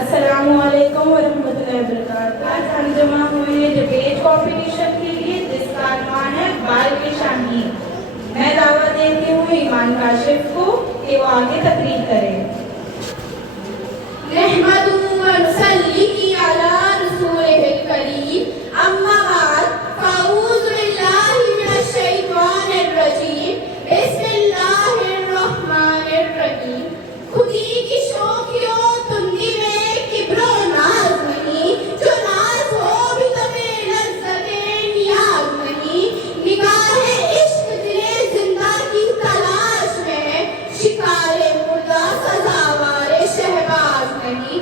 अस्सलामुअलैकुम वरहमतुल्लाहि वबरकातुहू। आज हम जमा हुए हैं डिबेट कॉम्पिटिशन के लिए जिसका नाम है बाल की शाहीन। मैं दावा देती हूँ ईमान काशिफ को कि वो आगे तकरीर करें। नहमदु व नुसल्ली अला रसूलिहिल करीम, अम्मा बाद, फ़अऊज़ु बिल्लाहि मिनश शैतानिर रजीम, बिस्मिल्लाहिर रहमानिर रहीम। खुदी की शौकियों तुमनी में किब्रो नाज नहीं, जो नाज हो भी तुम्हें लज्जते नियाज नहीं। निगाहे इश्क दिले जिंदा की तलाश में, शिकारे मुर्दा सजावारे शहबाज नहीं।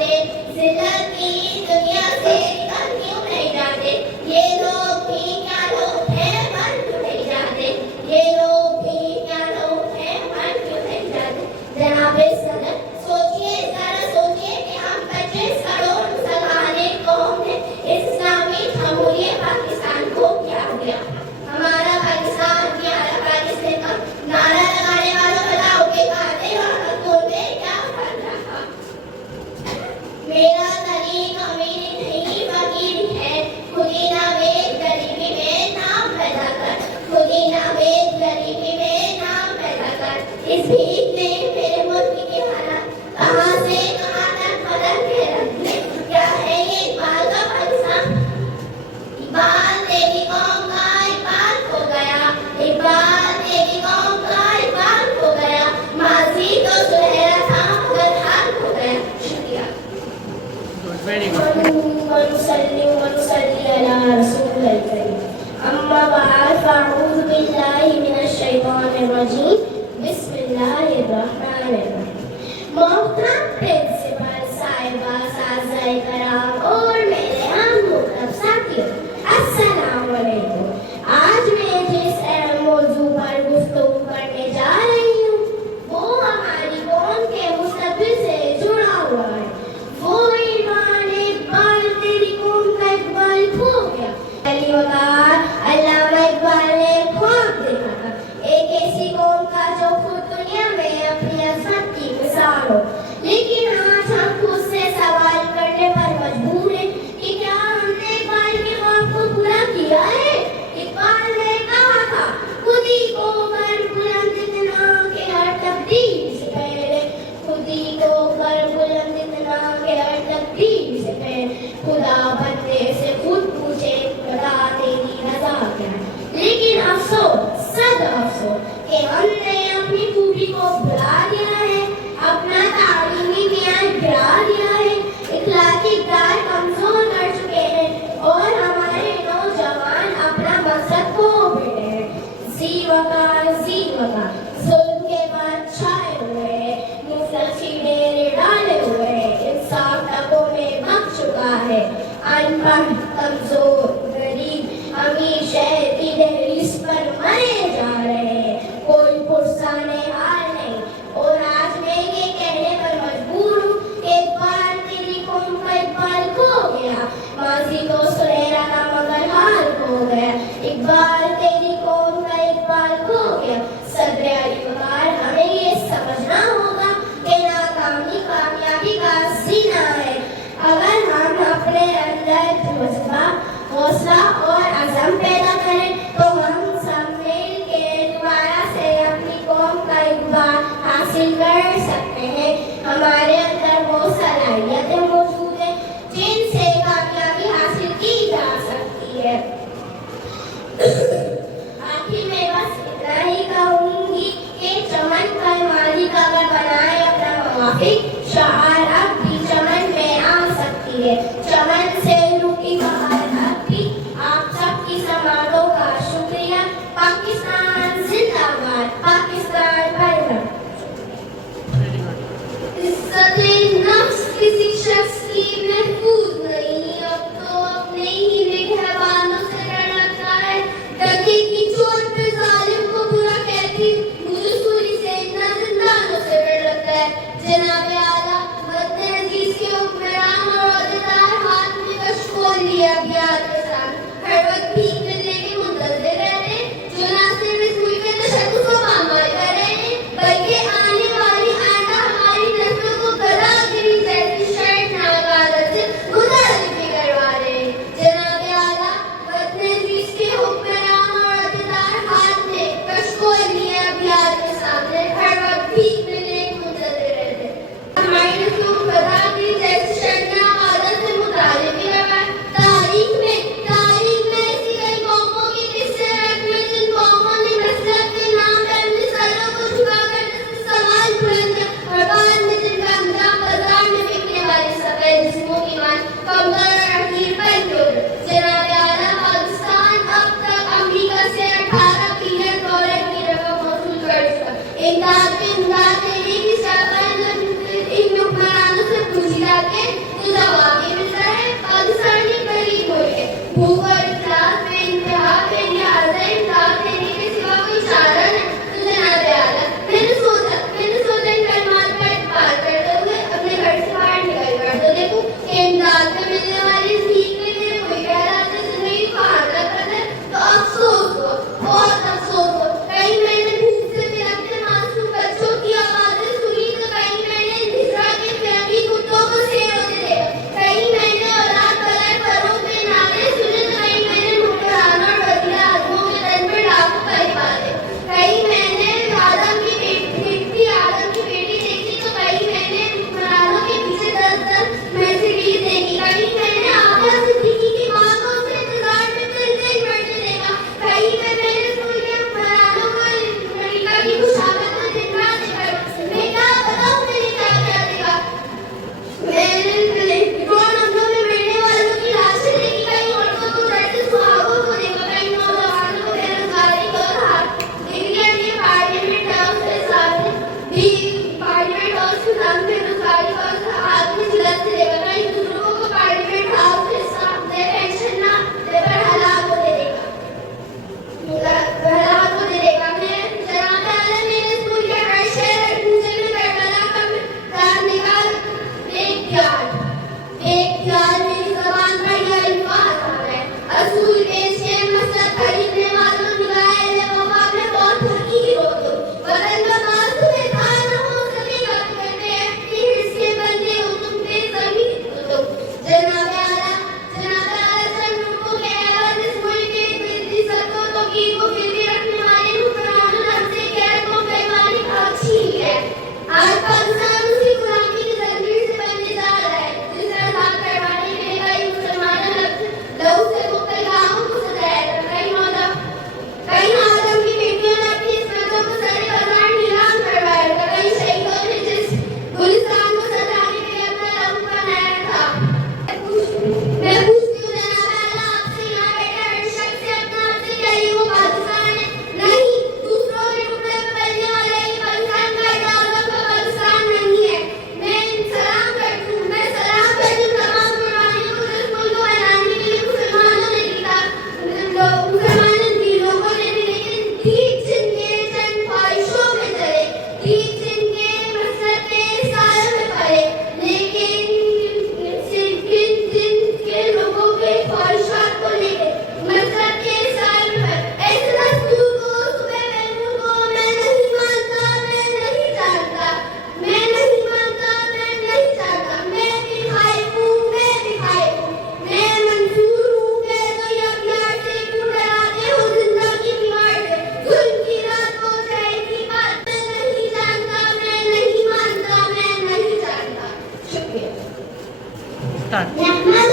जाते, जिल्लत की दुनिया से निकल क्यों नहीं जाते, ये लोग भी क्या लोग हैं, मर क्यों नहीं जाते, ये लोग भी क्या लोग हैं, मर क्यों नहीं जाते। जनाबे सदर सोचिए, जरा सोचिए कि हम 25 करोड़ मुसलमान कौम हैं, इस्लामी जमहूरियत पाकिस्तान को क्या हो गया। हमारा पाकिस्तान प्यारा पाकिस्तान का नारा लगाने वालों बताओ कि कातिल और मकतूल में क्या फर्क रहा। मेरा तरीक अमीरी नहीं फकीरी है, खुदी ना वेद गरीबी में नाम पैदा कर, खुदी ना वेद गरीबी में नाम पैदा कर। इस भीख ने मेरे मुल्क की हालत कहाँ से कहाँ तक बदल के रख दी। क्या है ये इकबाल का पाकिस्तान। इकबाल तेरी कौम का इकबाल हो गया, इकबाल तेरी कौम का इकबाल हो गया, माजी तो सुनहरा था मगर हाल हो गया। शुक्रिया। अम्मा बाद फ़अऊज़ु बिल्लाहि मिनश शैतानिर रजीम, बिस्मिल्लाहिर रहमानिर रहीम। मोहतरम प्रिंसिपल साहिबा, साज़ाए कराम और मेरे हम मुहतरम साथियों, अस्सलाम वालेकुम। आज मैं जिस अहम मौजू पर गुफ्तगू करने जा रही हूँ वो हमारी कौम के मुस्तक़बिल से जुड़ा हुआ है। वो ईमान इकबाल तेरी कौम का इकबाल खो गया। पहली बार अल्लामा इकबाल ने ख्वाब देखा था, एक ऐसी कौम का जो खुद दुनिया में अपनी अज़मत की मिसाल हो। लेकिन आज हम खुद से सवाल करने पर मजबूर हैं कि क्या हमने इकबाल के ख्वाब को पूरा किया है। इकबाल ने कहा था, खुदी को कर बुलंद इतना कि हर तकदीर से पहले, खुदी को कर बुलंद इतना कि हर तकदीर से पहले, खुदा बंदे से खुद पूछे खुदा तेरी रज़ा क्या है। लेकिन अफसोस, सद अफसोस कि हमने अपनी खूबी को भुला दिया है, अपना तालीमी मियार गिरा दिया है, इखलाकी इक़दार कमजोर कर चुके हैं और हमारे नौजवान अपना मकसद खो बैठे हैं। ज़ीवकार जुल्म के बाद छाए हुए हैं, मुफ़लसी डेरे डाले हुए हैं, इंसाफ तकों में भग चुका है। अनपढ़, कमजोर, गरीब अमीर शहर की दहलीज पर मरे जा रहे हैं, कोई पुरसाने हाल नहीं। और आज मैं ये कहने पर मजबूर हूँ कि इकबाल तेरी कौम का इकबाल खो गया, माजी तो सुनहरा था मगर हाल खो गया। इकबाल तेरी कौम का इकबाल खो गया। सदर अली वकार हमें ये समझना होगा कि नाकामी कामयाबी का सीना है। अगर हम अपने अंदर जज्बा, हौसला और अज़म पैदा करें तो हम सब मिल के दोबारा से अपनी कौम का इकबाल हासिल कर सकते हैं। हमारे अंदर वो सलाहियतें मौजूद हैं जिनसे कामयाबी हासिल की जा सकती है। आखिर मैं बस इतना ही कहूँगी कि चमन पर मालिक अगर बनाए अपना मवाफिक, शआर अब भी चमन में आ सकती है। चमन से रुकी बहार अब भी आप सबकी समातों का शुक्रिया। पाकिस्तान जिंदाबाद, पाकिस्तान भरभर। इज्जत-ए नफ्स किसी शख्स की महफूज नहीं, अब तो अपने ही निगहबानों से डर लगता है। डगे की चोट पे जालिम को बुरा कहती, मुझे सूली से न जिंदानों से डर लगता है। जनाबे आला वतन अजीज के हुक्मरान और ओहदेदार हाथ में कशकोल लिया बिहार के साथ हर वक्त भीख मिलने के मुंतज़िर रहते, जो ना सिर्फ इस मुल्क के तशद्दुद को पामाल कर रहे हैं बल्कि आने वाली आइंदा हमारी नस्लों को गदागिरी जैसी शर्मनाक आदत से मुताल्लिक़ भी करवा रहे हैं। जनाबे आला वतन अजीज के हुक्मरान और ओहदेदार हाथ में कशकोल लिया बिहार के सामने हर वक्त भीख मिलने के मुंतज़िर रहते, हमारी नस्लों को गदागिरी जैसी शर्मनाक आदत से मुताल्लिक़ भी करवा। तारीख में तो जवाब ये मिलता है पाकिस्तान एक गरीब मुल्क है। भूख और इफ्लास में इंतहा के लिए आज़ाद इंसाफ देने के सिवा कोई चारा नहीं। तो जनाब आला मैंने सोचा इन कलमात पर इत्तफाक करते हुए अपने घर से बाहर निकल कर तो देखो कि इमदाद में मिलने वाली इस भीख में मेरे कोई गैरात जिंदगी को हाथ रखा है। तो अफसोस हो, बहुत अफसोस हो। कहीं मैंने भूख से तिलकते मासूम बच्चों की आवाज़ें सुनी तो कहीं मैंने हिजरा के फिरंगी कुत्तों को शेर होते देखा। कहीं मैंने औलाद बगैर परों के नारे सुने तो कहीं मैंने हुक्मरान और वज़ीर आज़मों के तन पर डाकू परिवारे। कहीं मैंने आदम की बेटी देखी तो कहीं मैंने हुक्मरानों के पीछे 10-10 मर्सिडीज देखी। कहीं मैंने आगा सिद्दीकी की माँ को उसके इंतजार में चलते बढ़ते देखा। कहीं मैंने स्कूल के हुक्मरानों को अमेरिका की खुशामद में दिन रात देखा। मैं क्या बताऊं मैंने क्या क्या देखा। मैंने ड्रोन हमलों में मरने वालों की लाशें देखी। कहीं औरतों को डरते सुहागों को देखा। कहीं नौजवानों को बेरोजगारी को हाथ डिग्रियां लिए पार्लियामेंट हाउस के सामने बेरोजगारी को हाथ में झुलसते देखा। कहीं बुजुर्गों को पार्लियामेंट हाउस के सामने पेंशन ना देकर हलाक होते देखा। मैं जनाब आला मेरे स्कूल के हर शहर कूचे में करबला का राम निकाल बेख्याल मेरी ज़बान पर यह अल्फाज़ आ रहे हैं। असूल पेश है मसलक खरीदने वालों निगाहे वफा में बहुत हकीर हो तुम। वतन का मासूम इंसान न हो सकेगा तुम्हें अपनी हिर्स के बंदे हो तुम बेज़मीन हो तुम। जनाब आला चंद मुल्कों के एवज़ इस मुल्क के इज़्ज़तों तौक़ीर को फिर भी रखने वाले हुक्मरानों ने हमसे गैर को बेईमानी का हक़ छीन लिया है। आज पाकिस्तान उसी गुलामी की ज़ंजीर से बनने जा रहा है जिसे आज़ाद करवाने के लिए कई मुसलमानों ने लहू से मुक़ल्लाहों को सजाया था। कई आदम की बेटियों ने अपनी इस्मतों को सरे बाज़ार नीलाम करवाया था। कई शहीदों ने जिस गुलिस्तान को सजाने के लिए अपना लहू बनाया था। मैं पूछती हूँ जनाब आला आपसे यहाँ बैठा हर शख्स से अपना आपसे क्या ये वो पाकिस्तान है? नहीं, दूसरों के टुकड़े में पलने वाला ये पाकिस्तान का इदारा का पाकिस्तान नहीं है। मैं सलाम करती हूँ तमाम कुर्बानियों को इस मुल्क को बनाने के लिए मुसलमानों ने दी लोगों ने दी। लेकिन ठीक जिनके चंद ख्वाहिशों में चले, ठीक जिनके मसलक के सायों में पड़े, लेकिन जिनके लोगों के ख्वाहिशात को लेके मसलक के साए में पड़े। ऐसे दस्तूर को सुबह महमूद को मैं नहीं मानता, मैं नहीं जानता। मैं भी खाइफ हूँ। मैं मंजूर हूँ कह दो या प्यार से क्यों डराते हो जिंदा की दीवार से। जुल्म की रात को चाहे की बात मैं नहीं जानता, मैं नहीं मानता, मैं नहीं जानता। शुक्रिया। मैं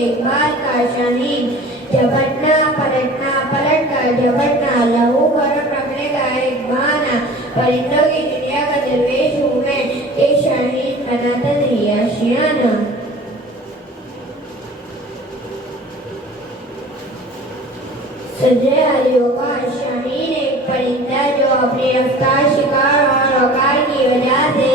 इकबाल का शाहीन। झपटना पलटना पलट कर झपटना, लहू गरम रखने का एक बहाना। परिंदों की दुनिया का दरवेश हूँ मैं, ये शाहीन बनाता नहीं आशियाना। सजरे आलियों का शाहीन एक परिंदा जो अपनी रफ्तार, शिकार और औकार की वजह से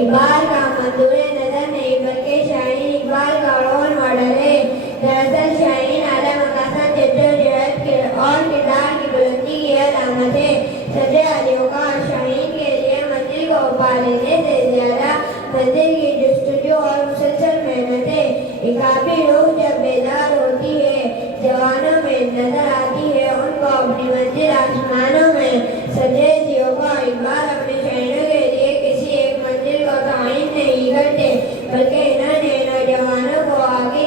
इकबाल का मंजूर नजर नहीं बल्कि शाहीन इकबाल का रोल मॉडल है। दरअसल शाहीन आला मकासद जद्दोजहद के और किरदार की बुलंदी की अलामत है। सजरे आलियों का शाहीन के लिए मंजिल को पा लेने से ज्यादा मंजिल की जस्तजू और मुसलसल मेहनत है। इकाबी रूह जब बेदार होती है, जवानों में नजर आती है उनको अपनी मंजिल आसमानों में। सजरे जियो का इकबाल अपने शहरों के लिए किसी एक मंजिल को तायीन नहीं करते बल्कि इन्होंने नौजवानों को आगे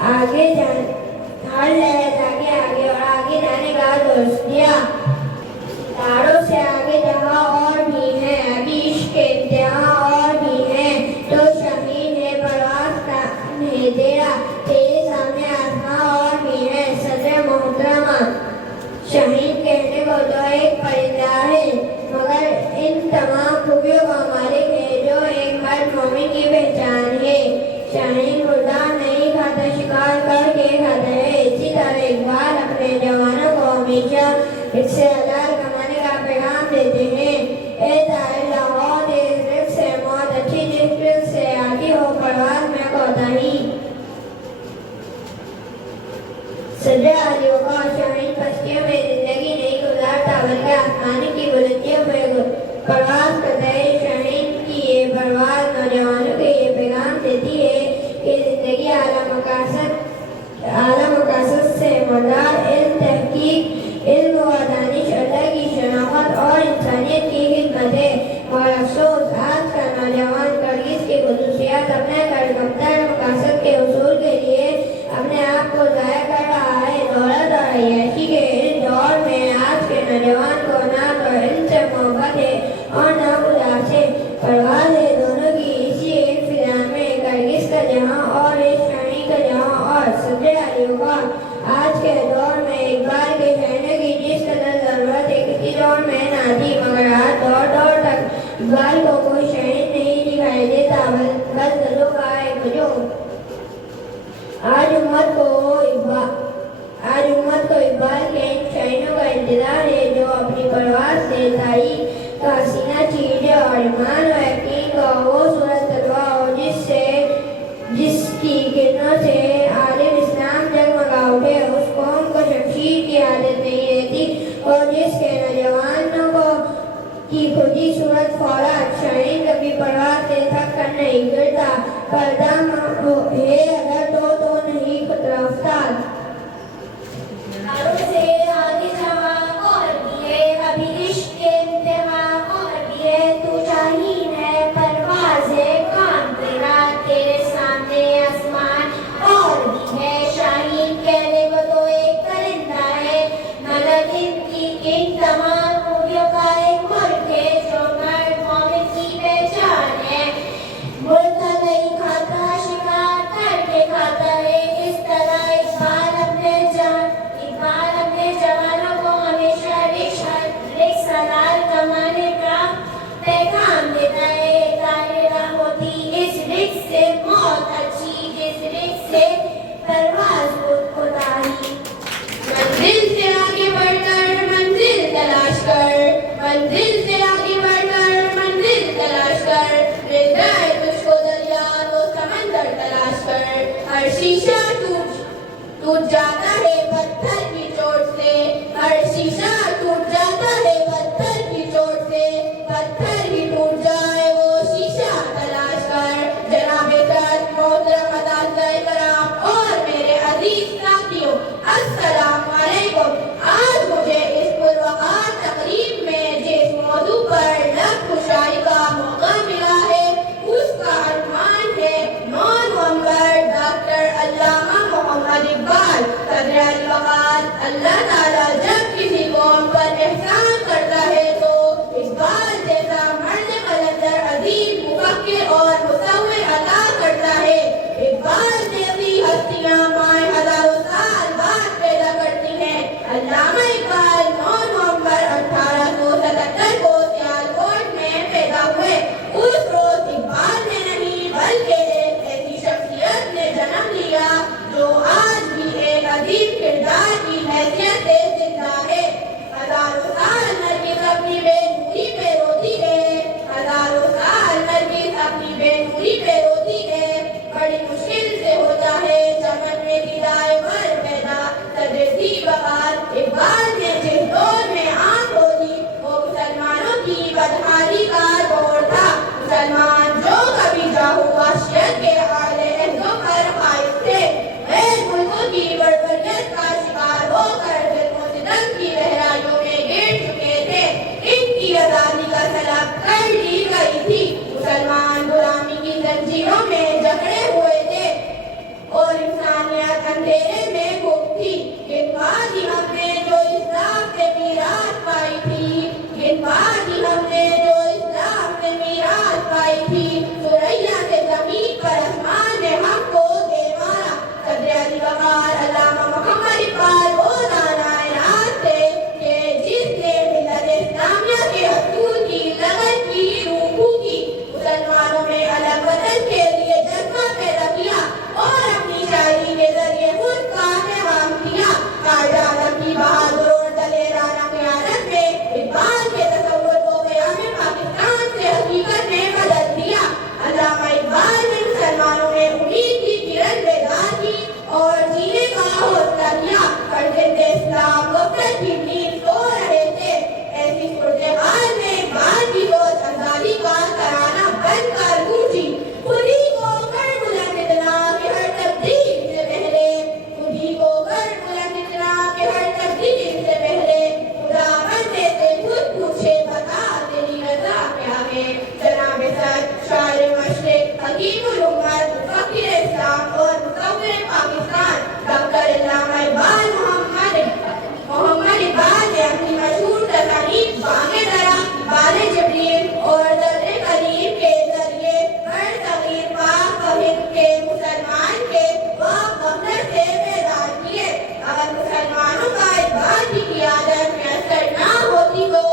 हर लहर आगे और आगे जाने का दोस्त दिया। तारों से आगे जहाँ और भी है, अभी इश्क के इम्तिहान और भी है, तो शाहीन है परवाज़ का है तेरा, तेरे सामने आसमां और भी है। सदर मोहतरमा शाहीन कहने को तो एक परिंदा है मगर इन तमाम खूबियों का मालिक है जो एक मर्द मोमिन की पहचान है। शाहीन मुर्दा नहीं खाता, शिकार करके खाता है। इसी तरह इकबाल अपने जवानों को हमेशा इससे हलाल कमाने का पैगाम देते हैं। ए तारे लाहौर इस रिस्क से मौत अच्छी, जिस रिस्क से आती हो परवाज़ में कोताही। सजरे आलियों का शाहीन पस्तियों में जिंदगी नहीं गुजारता बल्कि आसमानी की बुलंदियों में परवाज़ करता है। शाहीन की ये परवाज़ नौजवानों को ये पैगाम देती है कि जिंदगी आला मकासद से मदार इल्म, तहकीक, इल्म व दानिश, अल्लाह की शनाख्त और इंसानियत की खिदमत है। और अफसोस आज का नौजवान कर्गिस की खुसूसियात अपने कमतर मकासद के उसूल के लिए अपने आप को ज़ाया कर रहा है। दौलत और अय्याशी के इस दौर में आज के नौजवान को ना तो इल्म से मोहब्बत है और ना खुदा से परवाज़ है। दोनों की इसी एक फिजा में कर्गिस का जहाँ और इस शाही का जहाँ और। सजरे आलियों का आज के दौर में इकबाल के कहने की जिस कदर जरूरत है किसी दौर में ना थी, मगर आज दौर तक इकबाल को कोई शाहीन नहीं दिखाई देता बस दिलों का एक हजूम। आज उम्मत को इकबाल के इन शायरों का इंतजार है जो अपनी परवाज़ से तारीख का सीना चीरे और ईमान व यकीन का वो सूरत तलवा हो जिसकी किरणों से आलिम इस्लाम जगमगा उठे। उस कौम को शमशीर की आदत नहीं रहती और जिसके नौजवानों को की खुदी सूरत फौरत। शाहीन कभी परवाज़ से थक कर नहीं गिरता, पर्दा है अगर तो नहीं रफ्तार। तारों से आगे जवा और भी है, अभी इश्क के इम्तिहान और भी है, तू शाहीन है परवाज़ है काम तेरा, तेरे सामने आसमान और भी है। शाहीन कहने को तो एक परिंदा है मगर इनकी इन तमाम खूबियों का एक मुल्क है जो मर्द मोमिन की पहचान है। मुर्दा नहीं खाता, शिकार करके खाता है। इस तरह इकबाल अपने जवानों को हमेशा रिस्क हलाल कमाने का पैगाम देता है। तारे राह होती इस रिस्क से मौत अच्छी, जिस रिस्क से परवाज़ कोताही। मंजिल से आगे बढ़कर मंजिल तलाश कर, मंजिल से आगे बढ़कर मंजिल तलाश कर, मिल जाए तुझको दरिया तो समंदर तलाश कर। हर शीशा टूट जाता है पत्थर की चोट से, हर शीशा टूट जाता है पत्थर की चोट से, पत्थर ही टूट जाए वो शीशा तलाश कर। जनाब सद मोहतरम अज़ाज़ कराम और मेरे अजीज साथियों, अस्सलाम वालेकुम। आज मुझे इस पुरवकार तकरीब में जिस मौजू पर खुशाई का मौका मिला है उसका अरमान है 9 नवंबर डॉक्टर अल्लामा मोहम्मद इकबाल सदर वक़ार। अल्लाह ताला जब किसी कौम पर एहसान करता है तो इकबाल जैसा मर्द कलंदर अजीब, मुफक्किर और मुसव्विर अता करता है। इकबाल जैसी हस्तियां अंधेरे में गुम थी, गिनवादी हमने जो इस्लाम से मीरास पाई थी, गिनवादी हमने जो इस्लाम से मीरास पाई थी। सुरैया से जमीन पर आसमान ने हमको दे मारा, सदर अली वकार अल्लामा मोहम्मद इकबाल वो नारायण थे कि जिसने मिल्लत इस्लामिया के असूल की लगन की रूह की, मुसलमानों में अलग वतन के लिए जज्बा पैदा किया और अपनी शायरी के जरिए खुद का पैगाम दिया। कायदानम की बहादुर और दलेराना क़यादत में इकबाल के तसव्वुर को क़याम पाकिस्तान से हकीकत में बदल दिया। अल्लामा इकबाल ने मुसलमानों में उम्मीद की किरण बेदार की और जीने का हौसला दिया। फर्ज़ इस्लाम गफलत की नींद सो रहे थे। ऐसी सूरत-ए-हाल में इकबाल की सोच आज़ादी का तराना बनकर गूंजी। खुद ही को कर बुलंद इतना कि हर तब्दील से पहले, खुद ही को कर बुलंद इतना कि हर तब्दील से पहले खुदा बनने से खुद पूछे बता तेरी रज़ा क्या है। जनाब सद शायर मशरिक़ हकीमुल उम्मत फ़कीर इस्लाम और मुसव्विर पाकिस्तान डॉक्टर अल्लामा इकबाल मोहम्मद इकबाल ने अपनी मशहूर तसानीफ बाग़े दरा, बाले जबरील और दर्रे करीम के जरिए हर सगीर पाक फहिम के मुसलमान के गफलत से बेदार किए। अगर मुसलमानों का इकबाल की क़यादत में असर न होती तो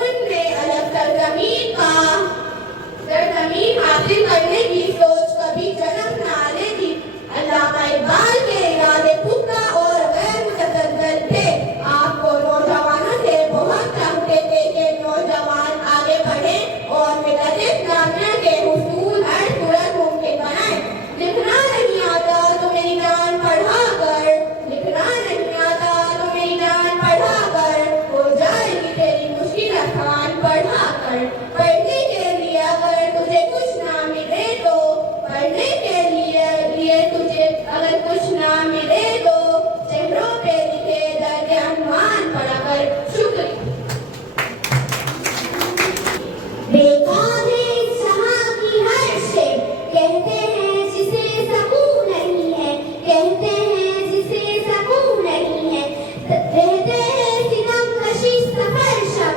उनमें अलग सरज़मीन हासिल करने की सोच कभी जन्म न लेती। अल्लामा इकबाल के इरादे पुख्ता और गैर मुतज़ल्ज़ल थे। आपको नौजवानों से बहुत चाहते थे कि नौजवान आगे बढ़े और मिल्लत इस्लामिया के हुसूल हर सूरत मुमकिन बनाए। लिखना नहीं आता तो मेरी जान पढ़ा कर, लिखना नहीं आता तो मेरी जान पढ़ा कर, हो जाएगी तेरी मुश्किल आसान पढ़ा कर। पढ़ने के लिए अगर तुझे कुछ ना मिले तो, पढ़ने के लिए तुझे अगर कुछ ना मिले तो चेहरों पे लिखे दर्द अनुमान पढ़ा कर। शुक्रिया। देखा है इस जहां की हर शे, कहते हैं जिसे सकून नहीं है, कहते हैं जिसे सकून नहीं है। रहते हैं सितम कशी सफर शब,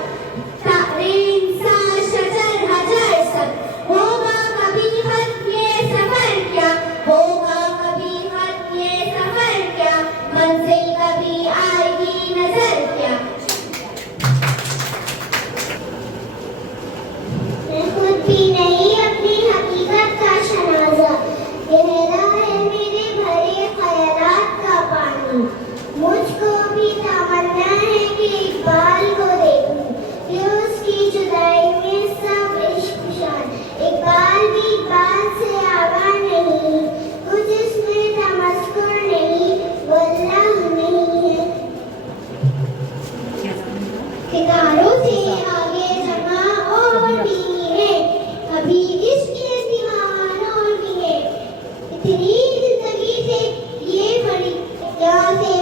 तारे इंसान शजर हजर सब। होगा कभी खत ये सफर क्या, होगा कभी खत ये सफर क्या, मंजिल कभी आएगी नजर क्या। मैं खुद भी नहीं अपनी हकीकत का शनाज़ा, गहरा है मेरे भरे ख्यालात का पानी। मुझको भी तमन्ना है कि इकबाल को देखूं, कि उसकी जुदाई में सब इश्क शान। इकबाल भी इकबाल से आगा नहीं, कुछ इसमें तमस्कुर नहीं, वल्लाह नहीं है। सितारों से आगे जमा और भी है, अभी इसके दीवान और भी है। इतनी जिंदगी से ये बड़ी यहाँ से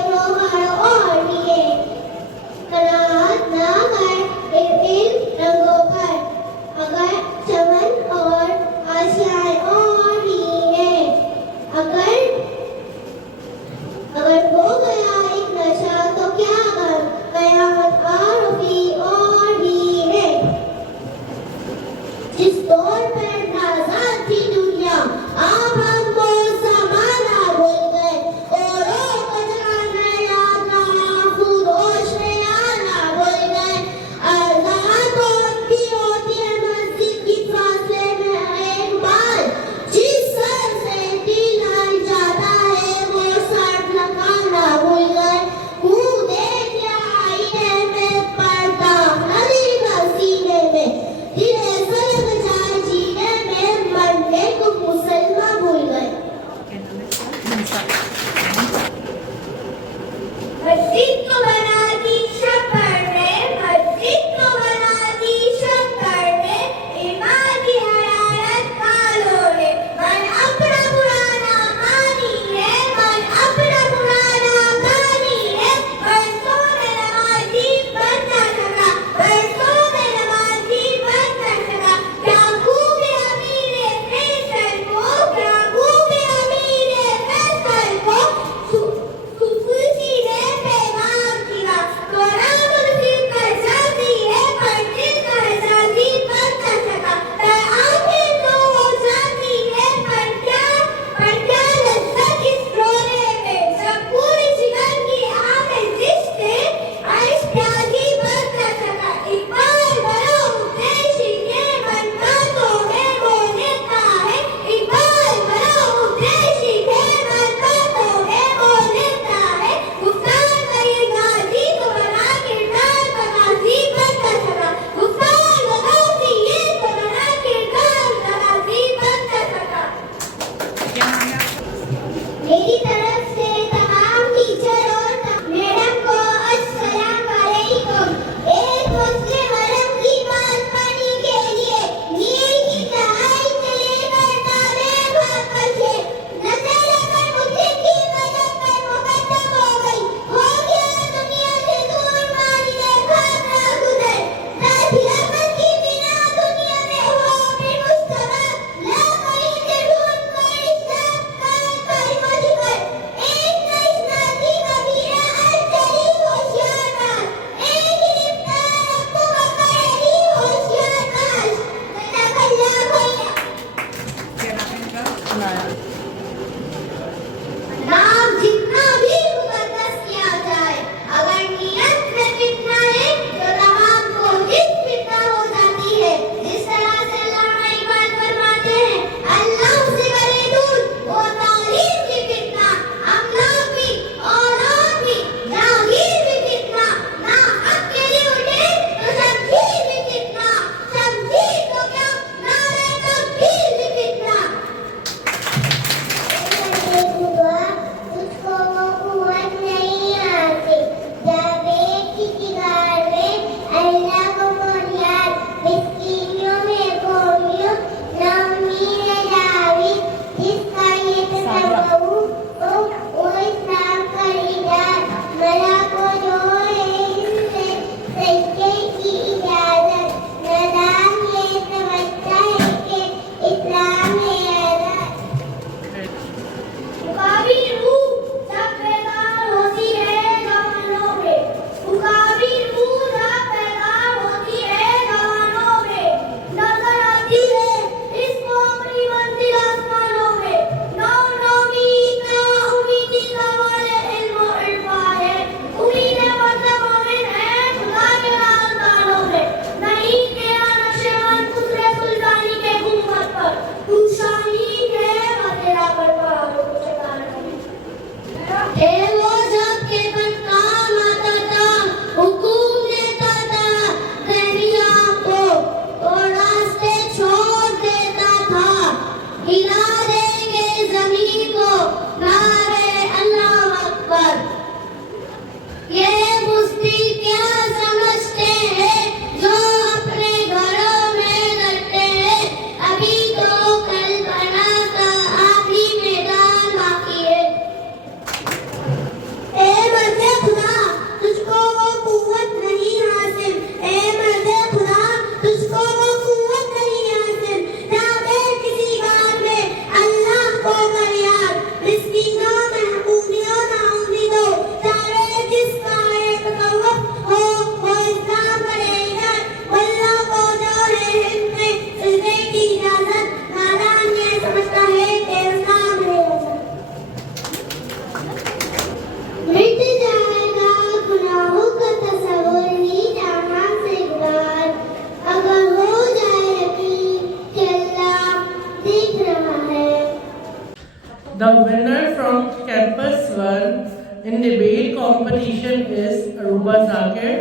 in debate competition is Aruba Zakir.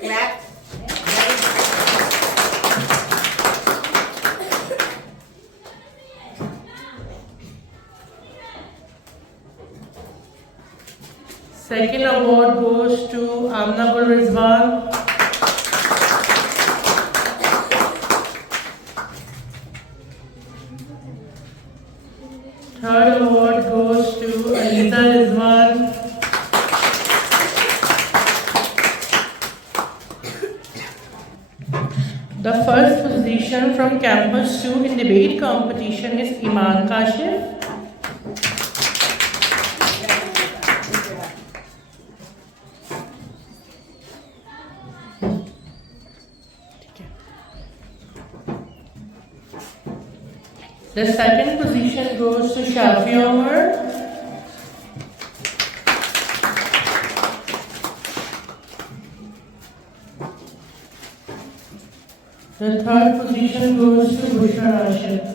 Clap. Second award goes to Amna Gul Rizwan. Third award goes to Anita Rizwan. The first position from Campus 2 in debate competition is Iman Kashif. The second position goes to Shafi Omar. The third position goes to Bushra Rashid.